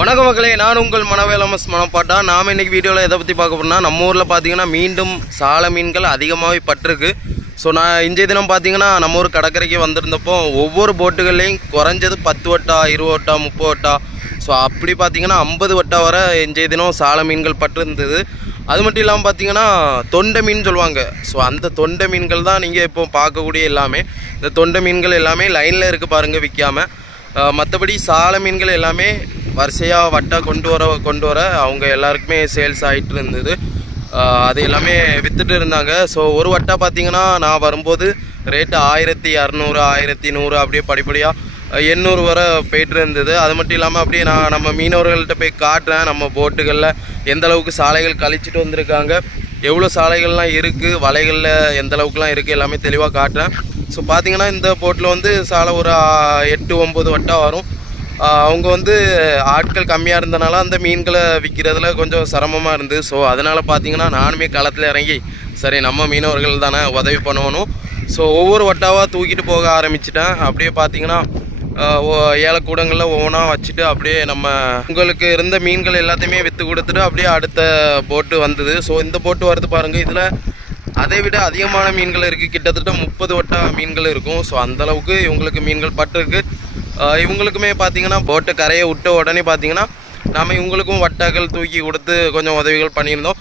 வணக்கம் மக்களே, நான் உங்கள் மனவேலமஸ் மனப்பாட்டா. நாம் இன்றைக்கி வீடியோவில் எதை பற்றி பார்க்க போகிறோம்னா, நம்ம ஊரில் பார்த்தீங்கன்னா மீண்டும் சால மீன்கள் அதிகமாகவே பட்டிருக்கு. ஸோ நான் இன்றைய தினம் பார்த்தீங்கன்னா நம்ம ஊர் கடற்கரைக்கு வந்திருந்தப்போ ஒவ்வொரு போட்டுகள்லேயும் குறைஞ்சது 10 வட்டா 20 வட்டா 30 வட்டா, ஸோ அப்படி பார்த்தீங்கன்னா 50 வட்டா வரை இன்றைய தினம் சால மீன்கள் பட்டிருந்தது. அது மட்டும் இல்லாமல் பார்த்தீங்கன்னா தொண்டை மீன் சொல்லுவாங்க. ஸோ அந்த தொண்டை மீன்கள் தான் நீங்கள் இப்போ பார்க்கக்கூடிய எல்லாமே. இந்த தொண்டை மீன்கள் எல்லாமே லைனில் இருக்குது பாருங்கள், விற்காமல். மற்றபடி சால மீன்கள் எல்லாமே வரிசையாக வட்டா கொண்டு வர அவங்க எல்லாருக்குமே சேல்ஸ் ஆகிட்டு இருந்தது. அது எல்லாமே விற்றுட்டு இருந்தாங்க. ஸோ ஒரு வட்டா பார்த்தீங்கன்னா நான் வரும்போது ரேட்டு 1200 1100 அப்படியே படிப்படியாக 800 வரை போய்ட்டு இருந்தது. அது மட்டும் இல்லாமல் அப்படியே நான் நம்ம மீனவர்கள்ட்ட போய் காட்டுறேன், நம்ம போட்டுகளில் எந்த அளவுக்கு சாலைகள் கழிச்சிட்டு வந்திருக்காங்க, எவ்வளோ சாலைகள்லாம் இருக்குது, வலைகளில் எந்த அளவுக்குலாம் இருக்குது, எல்லாமே தெளிவாக காட்டுறேன். ஸோ பார்த்தீங்கன்னா இந்த போட்டில் வந்து சாலை ஒரு 8-9 வட்டா வரும். அவங்க வந்து ஆட்கள் கம்மியாக இருந்தனால அந்த மீன்களை விற்கிறதுல கொஞ்சம் சிரமமாக இருந்தது. ஸோ அதனால் பார்த்தீங்கன்னா நானுமே களத்தில் இறங்கி சரி நம்ம மீனவர்கள் தானே உதவி பண்ணணும். ஸோ ஒவ்வொரு வட்டாவாக தூக்கிட்டு போக ஆரம்பிச்சிட்டேன். அப்படியே பார்த்தீங்கன்னா ஏலக்கூடங்களில் ஒவ்வொன்றா வச்சுட்டு அப்படியே நம்ம உங்களுக்கு இருந்த மீன்கள் எல்லாத்தையுமே விற்று கொடுத்துட்டு அப்படியே அடுத்த போட்டு வந்தது. ஸோ இந்த போட்டு வருது பாருங்கள், இதில் அதை விட அதிகமான மீன்கள் இருக்குது. கிட்டத்தட்ட 30 வட்டா மீன்கள் இருக்கும். ஸோ அந்தளவுக்கு இவங்களுக்கு மீன்கள் பட்டிருக்கு. இவங்களுக்குமே பார்த்தீங்கன்னா போட்டை கரையை விட்ட உடனே பார்த்தீங்கன்னா நாம் இவங்களுக்கும் வட்டாக்கள் தூக்கி கொடுத்து கொஞ்சம் உதவிகள் பண்ணியிருந்தோம்.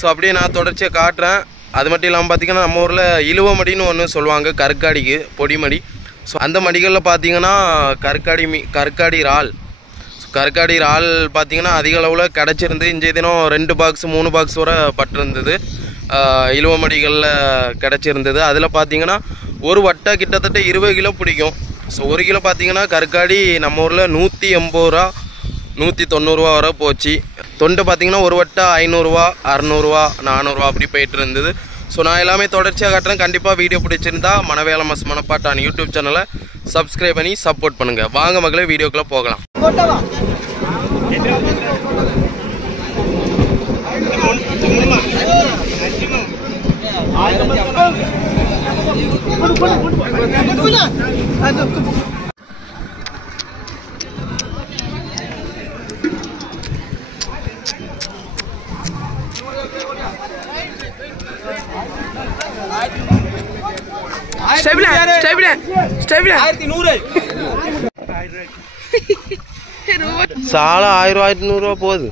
ஸோ அப்படியே நான் தொடர்ச்சியாக காட்டுறேன். அது மட்டும் இல்லாமல் பார்த்தீங்கன்னா நம்ம ஊரில் இழுவ மடின்னு ஒன்று சொல்லுவாங்க, கருக்காடிக்கு பொடிமடி. ஸோ அந்த மடிகளில் பார்த்தீங்கன்னா கருக்காடி இறால். ஸோ கருக்காடி இறால் பார்த்தீங்கன்னா அதிக அளவில் கிடச்சிருந்து இன்றைய தினம் 2 பாக்ஸ் 3 பாக்ஸ் வரை பட்டிருந்தது. இழுவ மடிகளில் கிடச்சிருந்தது. அதில் பார்த்தீங்கன்னா ஒரு வட்டா கிட்டத்தட்ட 20 கிலோ பிடிக்கும். ஸோ 1 கிலோ பார்த்தீங்கன்னா கருக்காடி நம்ம ஊரில் 180 ரூபா 190 ரூபா வரை போச்சு. தொண்டை பார்த்தீங்கன்னா ஒரு வட்டா 500 ரூபா 600 ரூபா 400 ரூபா அப்படி போயிட்டு இருந்தது. ஸோ நான் எல்லாமே தொடர்ச்சியாக காட்டுறேன். கண்டிப்பாக வீடியோ பிடிச்சிருந்தா மனவேலமஸ் மனப்பாட்டான் யூடியூப் சேனலை சப்ஸ்கிரைப் பண்ணி சப்போர்ட் பண்ணுங்கள். வாங்க மகளே, வீடியோக்குள்ளே போகலாம். சாலை 1000 1100 ரூபா போகுது.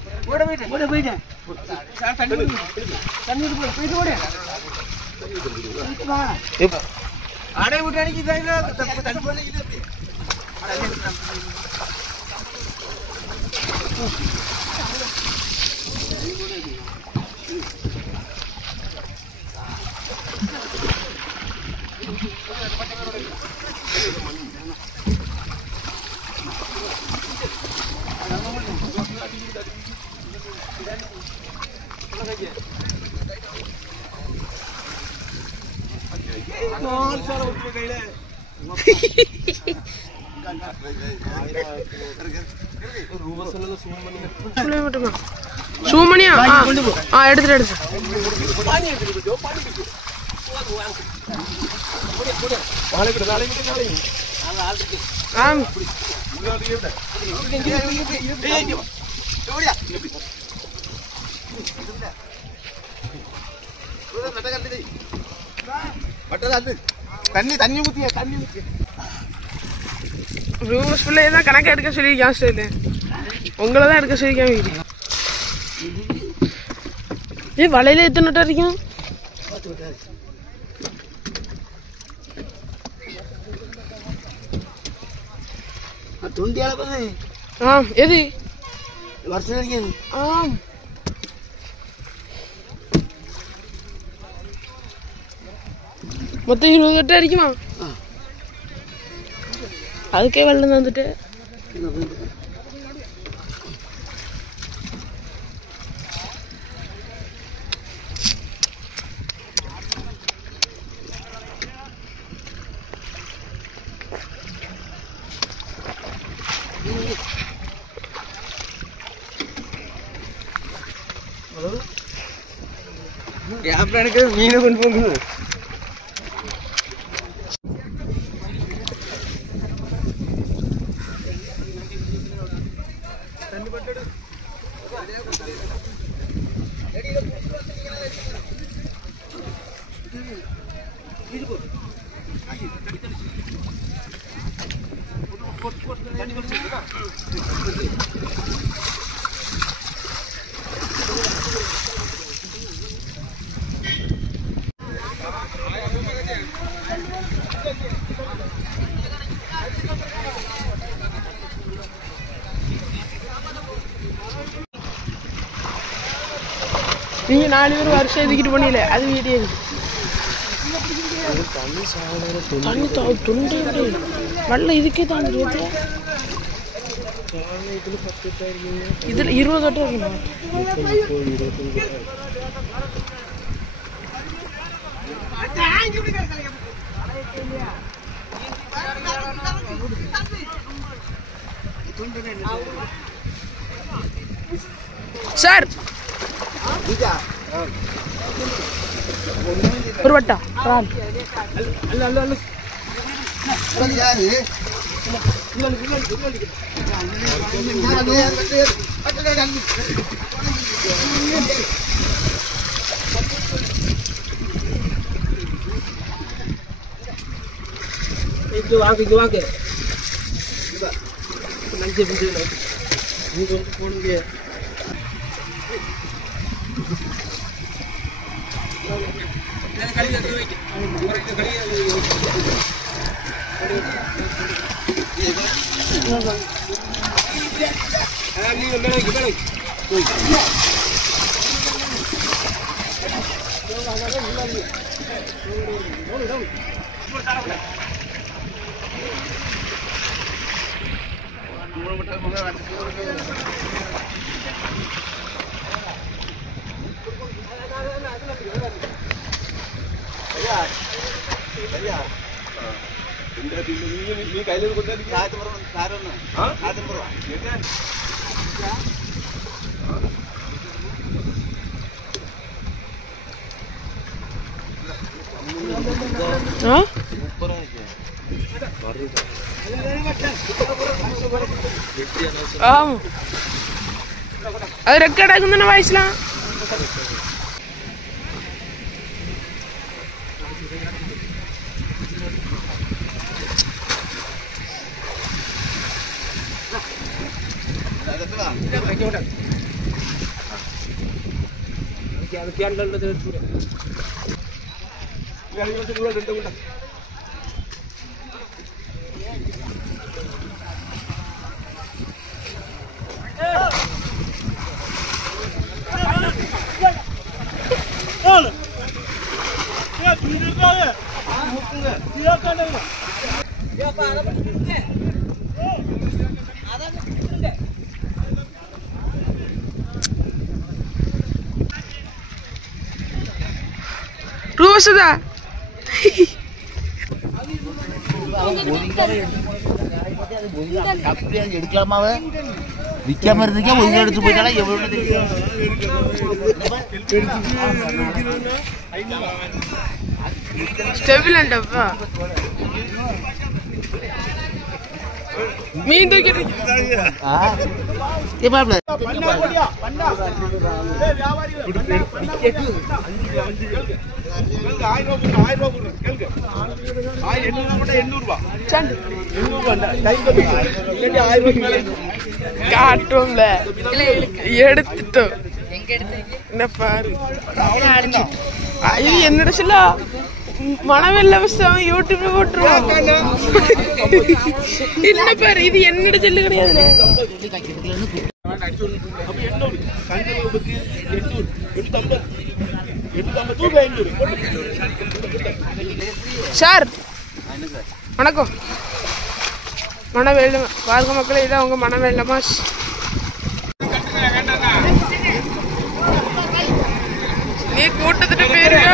சூமணியா எடுத்து தண்ணி ஊத்தியா ரூம்ஸ் ஃபுல்லாக தான் கணக்காக எடுக்க சொல்லியிருக்கேன். ஸ்டைலு உங்களை தான் எடுக்க சொல்லியிருக்கேன். வீடு வலையில எத்தனை வட்டா இருக்கும்? எது வருஷம் மொத்தம் 20 வட்டா இருக்குமா? அதுக்கே வெள்ளம் வந்துட்டு மீன் கொண்டு போகுது. நீங்க 4 பேர் வருஷம் எதுக்கிட்டு பண்ணீங்களே அது வீடியோ தண்ணி தொண்டை வெள்ள இதுக்கே தாண்டிடுது. இதுல 20 கட்ட இருக்குமா? சார் ஒரு வட்டா வாங்க அது ரெக்கார்ட் ஆகுதுன்னு வாய்ஸ்லாம் ரூசதா எடுக்கலாமாவே விற்காம இருந்துக்கா ஒழுங்கா எடுத்து போயிட்டாலும் எவ்வளவு ஸ்டெபிலண்டப்பா மீன் தூக்கிட்டு காட்டும்ல எடுத்துட்டோம் என்ன பாரு இது என்னோட சொல்ல மனவெல்ல விஷயம் யூடியூப்ல போட்டுருவோம் இல்ல பாரு இது என்னோட செல்லு கிடையாது சார் வணக்கம் மனவேல் பாருங்க மக்களே இதான் உங்க மனவேல் மாஸ் நீ கூட்டத்துட்டு போயிருக்க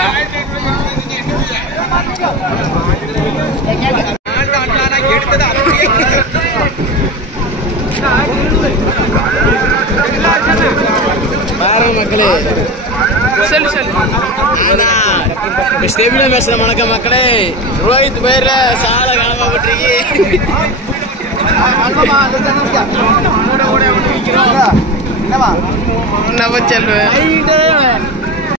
பாருங்க மக்களே சொல்லு சொல்லு ஸ்டேபிளா பேசுற வணக்கம் மக்களே ரோஹித் பேர்ல சாலை காணாம போட்டிருக்கீங்க நம்ம செல்வேன்